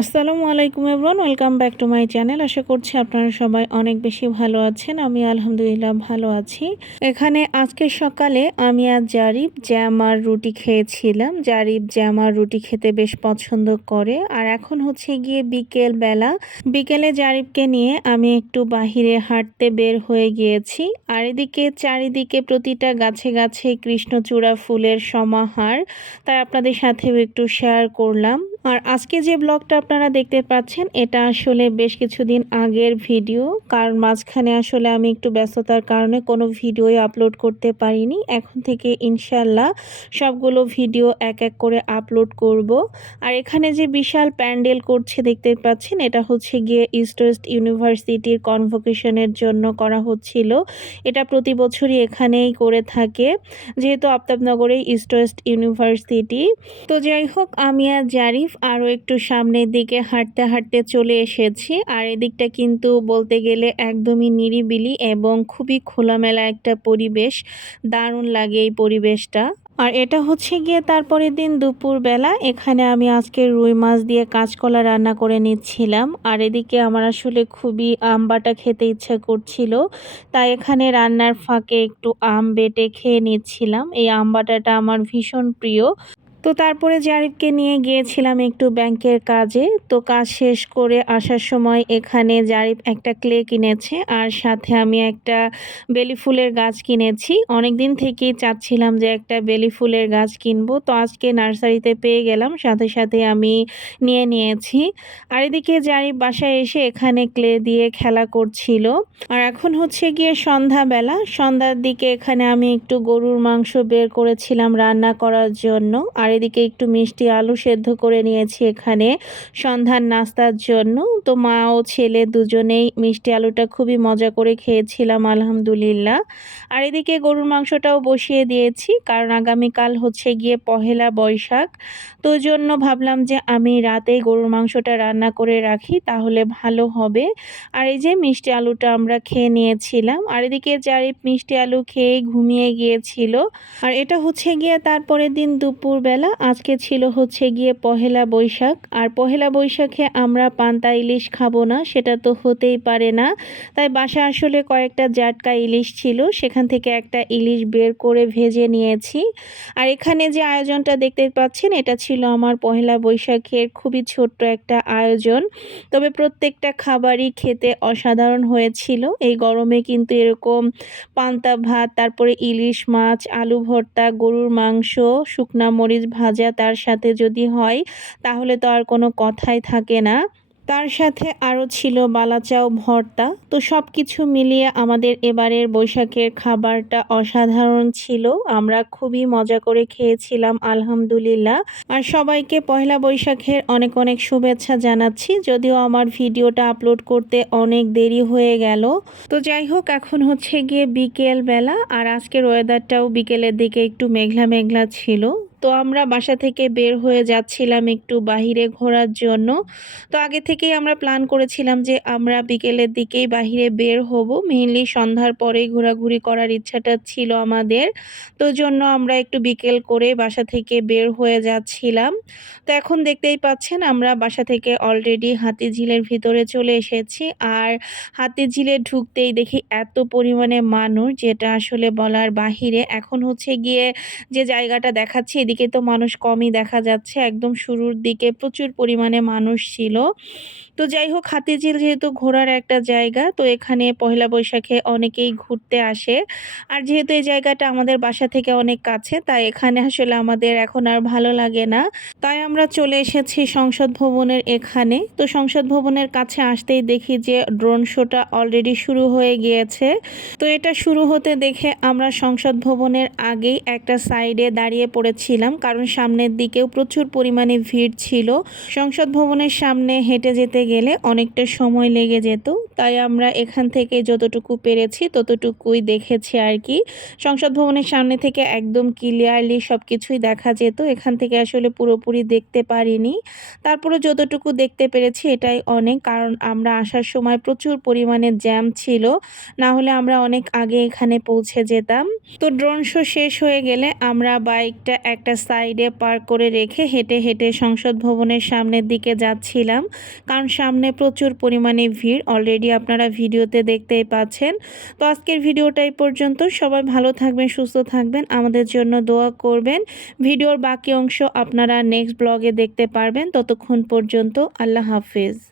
আসসালামু আলাইকুম everyone welcome back to my channel. আশা করছি আপনারা সবাই অনেক বেশি ভালো আছেন, আমি আলহামদুলিল্লাহ ভালো আছি। এখানে আজকে সকালে আমি আর জারিফ জ্যাম আর রুটি খেয়েছিলাম। জারিফ জ্যাম আর রুটি খেতে বেশ পছন্দ করে। আর এখন হচ্ছে গিয়ে বিকেল বেলা বিকেলে জারিফকে নিয়ে আমি একটু বাহিরে হাঁটতে বের হয়ে গিয়েছি। আর এদিকে চারিদিকে প্রতিটা গাছে গাছে কৃষ্ণচূড়া ফুলের সমাহার। তাই আপনাদের সাথেও একটু শেয়ার করলাম। আর আজকে যে ব্লগটা আপনারা দেখতে পাচ্ছেন, এটা আসলে বেশ কিছুদিন আগের ভিডিও। কারণ মাঝখানে আসলে আমি একটু ব্যস্ততার কারণে কোনো ভিডিওই আপলোড করতে পারিনি। এখন থেকে ইনশাল্লাহ সবগুলো ভিডিও এক এক করে আপলোড করব। আর এখানে যে বিশাল প্যান্ডেল করছে দেখতে পাচ্ছেন, এটা হচ্ছে গিয়ে ইস্ট ওয়েস্ট ইউনিভার্সিটির কনভোকেশনের জন্য করা হচ্ছিল। এটা প্রতি বছরই এখানেই করে থাকে, যেহেতু আফতাবনগরে ইস্ট ওয়েস্ট ইউনিভার্সিটি তো যাই হোক, আমি আর জারিফ আরও একটু সামনের দিকে হাঁটতে হাঁটতে চলে এসেছি। আর এদিকটা কিন্তু বলতে গেলে একদমই নিরিবিলি এবং খুবই খোলামেলা একটা পরিবেশ। দারুণ লাগে এই পরিবেশটা। আর এটা হচ্ছে গিয়ে তারপরের দিন দুপুরবেলা। এখানে আমি আজকে রুই মাছ দিয়ে কাঁচকলা রান্না করে নিচ্ছিলাম। আর এদিকে আমার আসলে খুবই আম বাটা খেতে ইচ্ছা করছিল। তাই এখানে রান্নার ফাঁকে একটু আম বেটে খেয়ে নিচ্ছিলাম। এই আম বাটাটা আমার ভীষণ প্রিয়। তো তারপরে জারিফকে নিয়ে গিয়েছিলাম একটু ব্যাংকের কাজে। তো কাজ শেষ করে আসার সময় এখানে জারিফ একটা ক্লে কিনেছে আর সাথে আমি একটা বেলি ফুলের গাছ কিনেছি। অনেক দিন থেকেই চাচ্ছিলাম যে একটা বেলি ফুলের গাছ কিনবো। তো আজকে নার্সারিতে পেয়ে গেলাম, সাথে সাথে আমি নিয়ে নিয়েছি। আর এদিকে জারিফ বাসায় এসে এখানে ক্লে দিয়ে খেলা করছিল। আর এখন হচ্ছে গিয়ে সন্ধ্যাবেলা। সন্ধ্যার দিকে এখানে আমি একটু গরুর মাংস বের করেছিলাম রান্না করার জন্য। আর এদিকে একটু মিষ্টি আলু সেদ্ধ করে নিয়েছি এখানে। সন্ধ্যার নাস্তার জন্য। তো মা ও ছেলে দুজনেই মিষ্টি আলুটা খুবই মজা করে খেয়েছিলাম, আলহামদুলিল্লাহ। আর এদিকে গরুর মাংসটাও বসিয়ে দিয়েছি, কারণ আগামীকাল হচ্ছে গিয়ে পহেলা বৈশাখ। তো জন্য ভাবলাম যে আমি রাতেই গরুর মাংসটা রান্না করে রাখি, তাহলে ভালো হবে। আর এই যে মিষ্টি আলুটা আমরা খেয়ে নিয়েছিলাম, আর এদিকে জারিফ মিষ্টি আলু খেয়ে ঘুমিয়ে গিয়েছিল। আর এটা হচ্ছে গিয়ে তারপরের দিন দুপুরবেলা। আজকে ছিল হচ্ছে গিয়ে পহেলা বৈশাখ। আর পহেলা বৈশাখে আমরা পান্তা ইলিশ খাব না, সেটা তো হতেই পারে না। তাই বাসা আসলে কয়েকটা জাটকা ইলিশ ছিল, সেখান থেকে একটা ইলিশ বের করে ভেজে নিয়েছি। আর এখানে যে আয়োজনটা দেখতে পাচ্ছেন, এটা ছিল আমার পহেলা বৈশাখের খুবই ছোট্ট একটা আয়োজন। তবে প্রত্যেকটা খাবারই খেতে অসাধারণ হয়েছিল। এই গরমে কিন্তু এরকম পান্তা ভাত, তারপরে ইলিশ মাছ, আলু ভর্তা, গরুর মাংস, শুকনা মরিচ ভাজা তার সাথে যদি হয়, তাহলে তো আর কোনো কথাই থাকে না। তার সাথে আরও ছিল বালাচাও, ভর্তা। তো সব কিছু মিলিয়ে আমাদের এবারের বৈশাখের খাবারটা অসাধারণ ছিল। আমরা খুবই মজা করে খেয়েছিলাম, আলহামদুলিল্লাহ। আর সবাইকে পয়লা বৈশাখের অনেক অনেক শুভেচ্ছা জানাচ্ছি। যদিও আমার ভিডিওটা আপলোড করতে অনেক দেরি হয়ে গেল। তো যাই হোক, এখন হচ্ছে গিয়ে বিকেল বেলা আর আজকের ওয়েদারটাও বিকেলের দিকে একটু মেঘলা মেঘলা ছিল। তো আমরা বাসা থেকে বের হয়ে যাচ্ছিলাম একটু বাহিরে ঘোরার জন্য। তো আগে থেকেই আমরা প্ল্যান করেছিলাম যে আমরা বিকেলের দিকেই বাহিরে বের হব। মেইনলি সন্ধ্যার পরেই ঘোরাঘুরি করার ইচ্ছাটা ছিল আমাদের। তো জন্য আমরা একটু বিকেল করে বাসা থেকে বের হয়ে যাচ্ছিলাম। তো এখন দেখতেই পাচ্ছেন আমরা বাসা থেকে অলরেডি হাতি ঝিলের ভিতরে চলে এসেছি। আর হাতি ঝিলে ঢুকতেই দেখি এত পরিমাণে মানুষ, যেটা আসলে বলার বাহিরে। এখন হচ্ছে গিয়ে যে জায়গাটা দেখাচ্ছি এদিকে তো মানুষ কমই দেখা যাচ্ছে, একদম শুরুর দিকে প্রচুর পরিমাণে মানুষ ছিল। তো যাই হোক, হাতিঝিল যেহেতু ঘোরার একটা জায়গা, তো এখানে পয়লা বৈশাখে অনেকেই ঘুরতে আসে। আর যেহেতু এই জায়গাটা আমাদের বাসা থেকে অনেক কাছে, তাই এখানে আসলে আমাদের এখন আর ভালো লাগে না। তাই আমরা চলে এসেছি সংসদ ভবনের এখানে। তো সংসদ ভবনের কাছে আসতেই দেখি যে ড্রোন শোটা অলরেডি শুরু হয়ে গিয়েছে। তো এটা শুরু হতে দেখে আমরা সংসদ ভবনের আগেই একটা সাইডে দাঁড়িয়ে পড়েছিলাম। কারণ সামনের দিকেও প্রচুর পরিমাণে ভিড় ছিল। সংসদ ভবনের সামনে হেঁটে যেতে গেলে অনেকটা সময় লেগে যেত, তাই আমরা এখান থেকে যতটুকু পেরেছি ততটুকুই দেখেছি আর কি। সংসদ ভবনের সামনে থেকে একদম ক্লিয়ারলি সব কিছুই দেখা যেত, এখান থেকে আসলে পুরোপুরি দেখতে পারিনি। তারপরে যতটুকু দেখতে পেরেছি এটাই অনেক, কারণ আমরা আসার সময় প্রচুর পরিমাণে জ্যাম ছিল, না হলে আমরা অনেক আগে এখানে পৌঁছে যেতাম। তো ড্রোন শো শেষ হয়ে গেলে আমরা বাইকটা একটা একটা সাইডে পার্ক করে রেখে হেঁটে হেঁটে সংসদ ভবনের সামনের দিকে যাচ্ছিলাম। কারণ সামনে প্রচুর পরিমাণে ভিড়। অলরেডি আপনারা ভিডিওতে দেখতেই পাচ্ছেন। তো আজকের ভিডিওটা এই পর্যন্ত। সবাই ভালো থাকবেন, সুস্থ থাকবেন। আমাদের জন্য দোয়া করবেন। ভিডিওর বাকি অংশ আপনারা নেক্সট ব্লগে দেখতে পারবেন। ততক্ষণ পর্যন্ত আল্লাহ হাফেজ।